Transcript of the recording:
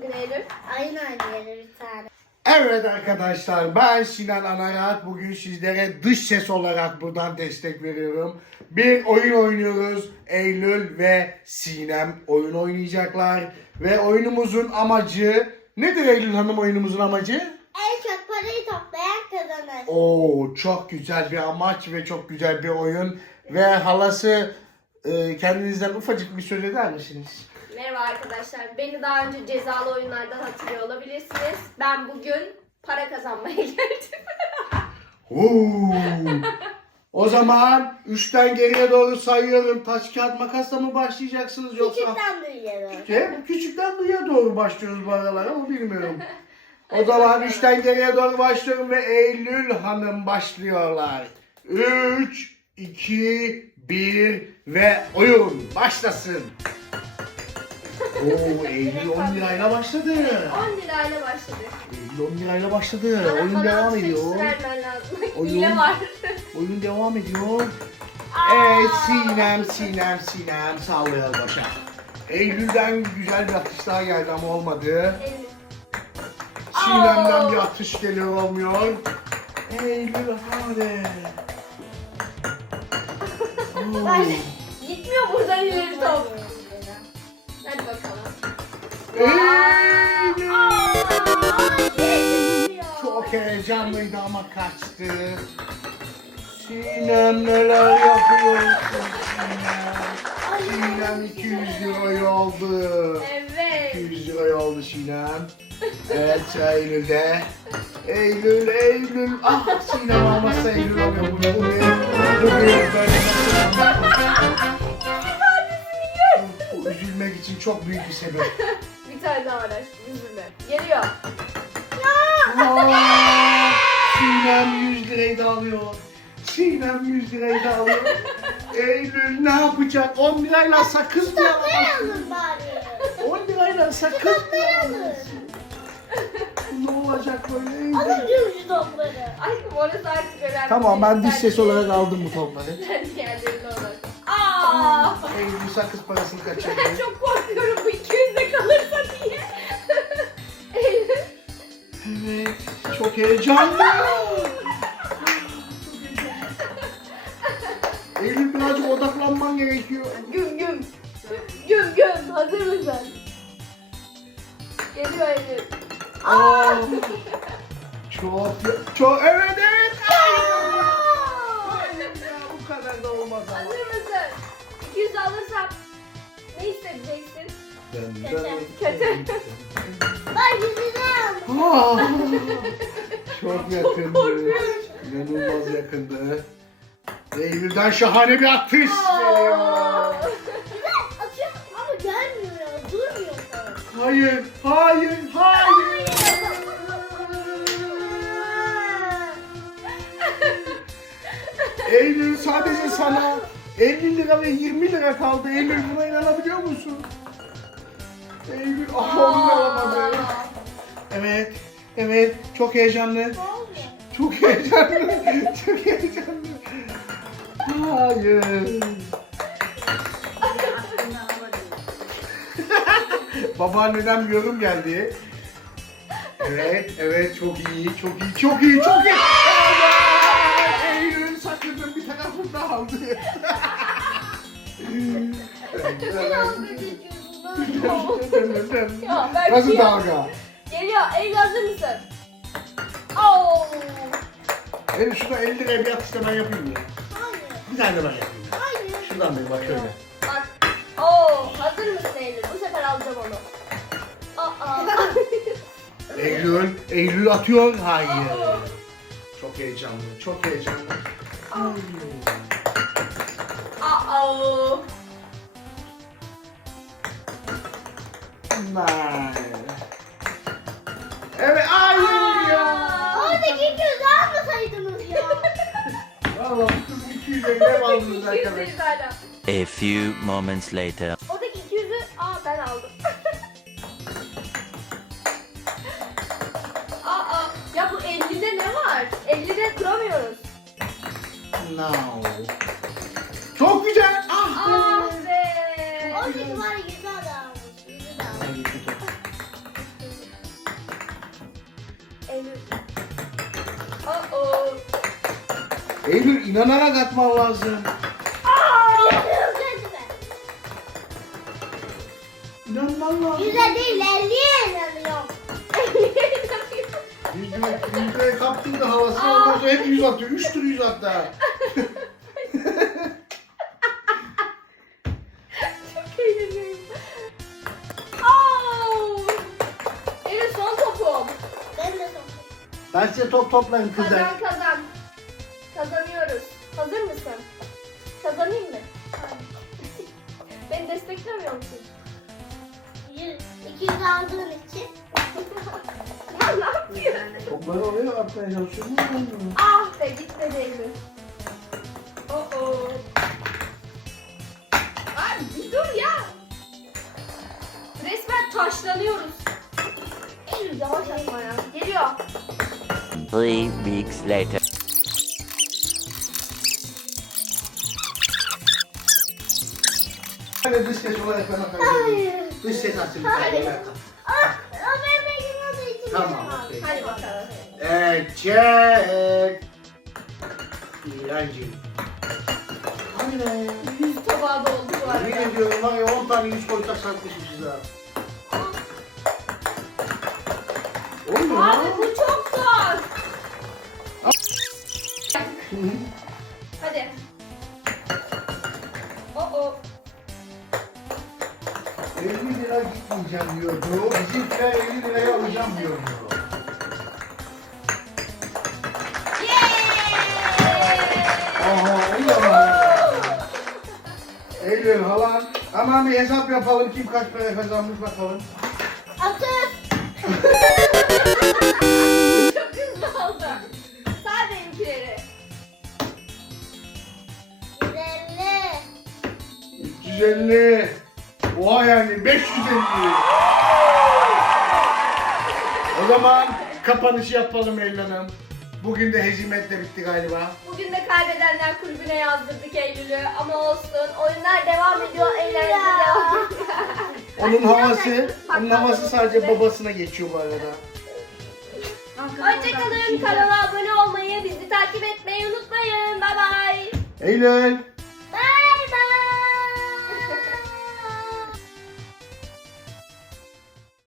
bugün Eylül? Aynen öyle bir tane. Evet arkadaşlar, ben Sinan Anarat. Bugün sizlere dış ses olarak buradan destek veriyorum. Bir oyun oynuyoruz. Eylül ve Sinem oyun oynayacaklar. Ve oyunumuzun amacı nedir Eylül Hanım, oyunumuzun amacı? En çok parayı toplayan kazanır. Oo, çok güzel bir amaç ve çok güzel bir oyun. Ve halası kendinizden ufacık bir söz eder misiniz? Merhaba arkadaşlar. Beni daha önce cezalı oyunlardan hatırlıyor olabilirsiniz. Ben bugün para kazanmaya geldim. Oo. O zaman 3'ten geriye doğru sayıyorum. Taş, kağıt, makasla mı başlayacaksınız yoksa? Küçükten büyüyorum. Küçükten büyüğe doğru başlıyoruz bu aralar ama bilmiyorum. O zaman 3'ten geriye doğru başlıyorum ve Eylül Hanım başlıyorlar. 3, 2, 1 ve oyun başlasın. Oo, Eylül 10 lirayla başladı. 10 lirayla başladı. Eylül 10 lirayla başladı. Bana Oyun falan devam seçti ediyor. vermen lazım. Oyun- Hile var. Oyun devam ediyor. Evet, Sinem sallıyor başa. Eylül'den güzel bir atış daha geldi ama olmadı. Eylül. Sinem'den bir atış geliyor, olmuyor. Eylül hadi. Oo. Gitmiyor buradan ileri top. Hadi bakalım. Eylül. Eylül. Çok heyecanlıydı ama kaçtı. Sinem neler yapıyorsun Sinem? Sinem 200 lirayı aldı. Evet. 200 lirayı aldı Sinem. Evet, sıra Eylül'de. Eylül. Ah, Sinem almazsa Eylül alıyor bunu. Bu bir böyle bu üzülmek için çok büyük bir sebep. Bir tane daha araç. Üzülme. Geliyor. Aa, Sinem 100 lirayı da alıyor. Sinem 100 lirayı da alıyor. Eylül ne yapacak? 10 lirayla sakız mı yapamazsın? Toplayalım bari. 10 lirayla sakız mı yapamazsın? Ne olacak böyle Eylül? Alın cüzcü topları. Aşkım orası artık önemli. Tamam, ben dış Sen ses diğer- olarak aldım bu topları. Sen diğerlerine bak. Aa! Eylül sakız parasını kaçırdı. Çok korkuyorum bu 200'de kalırsa diye. Eylül. Evet, çok heyecanlı. Eylül, birazcık odaklanman gerekiyor. Güm güm. Güm güm. Hazır mısın? Geliyor Eylül. Aa, çok evet. Hayır ya, bu kadar da olmaz ama. Hazır mısın? 200 alırsam ne hissedeceksin? Kötü. Ben yüzüne Aa, çok yakındı. İnanılmaz yakındı. Eylül'den şahane bir atış geliyor. atıyorum ama gelmiyor ya. Durmuyor falan. Hayır. Eylül, sadece sana 50 lira ve 20 lira kaldı. Eylül, buna inanabiliyor musun? Eylül, onu alamadı. Evet, çok heyecanlı. Ne oluyor? Çok heyecanlı. Hayır. Babaanneden bir yorum geldi. Evet, çok iyi. Evet, Eylül sakızın bir tarafında aldı. Ya ben Nasıl şey- dalga? Geliyor. Eylül hazır mısın? Oo. Eylül, şurada 50 liraya bir atış da ben yapayım mı? Hayır. Bir tane de ben yapayım. Hayır. Şuradan bir bak şöyle. Bak. Oo. Hazır mısın Eylül? Bu sefer alacağım onu. Aa. Eylül atıyor. Hayır. Çok heyecanlı. Aa. Evet, hayır ya. Oradaki 200 almasaydınız ya. Valla bu kız 250 aldınız arkadaşlar. 200 hala. A few moments later. Oradaki 200'ü ben aldım. Aa. Ya bu 50'de ne var? 50'de duramıyoruz. No. Çok güzel. Ah. Ah be. Oradaki var ya 100 almış. 100 almış. Eylül inanarak atman lazım. İnanman lazım. Yüze değil 50'ye inanıyorum. Yüzüne kaptın da havasını ondan sonra hep 100 atıyor. 3 tur 100 hatta. Çok eğleniyorum. Au! Eylül son topum. Ben de çok. Ben size top toplayın kızlar. Kazan. Kazanıyoruz. Hazır mısın? Kazanayım mı? Beni desteklemiyor musun? 200 aldığın için. Ya ne yapıyorsun? Topları oraya atmaya çalışıyorum. Ah be gitmedi Eylül. Oh. Ay bir dur ya. Resmen taşlanıyoruz. Eylül yavaş atma ya. Geliyor. 3 weeks later. Hadi dış ses olarak ben atayım. Hayır. Dış ses açın. Hadi. O benim rengim olduğu için. Tamam, yapamam. okey. Hadi bakalım. Çek. İğrenci. Hadi be. 100 tabağı doldu bu Yemin arada. ediyorum var ya 10 tane 100 koysak satmışım size. Olmuyor mu? Abi bu çok zor. Hadi. Oh. 50 lira gitmeyeceğim diyordu. Bizimkiler 50 liraya alacağım diyordu. Aha iyi. Eylül halan. Aman bir hesap yapalım kim kaç para kazanmış bakalım. Atın. Çok hızlı oldu. Sağ benimkileri. 150. 350. Oha yani 550. O zaman kapanışı yapalım Eylül Hanım. Bugün de hezimetle bitti galiba. Bugün de kaybedenler kulübüne yazdırdık Eylül'ü ama olsun. Oyunlar devam ediyor, eğlence devam ediyor. Onun havası sadece babasına geçiyor bu arada. Hoşçakalın, kanala abone olmayı, bizi takip etmeyi unutmayın. Bye bye. Eylül.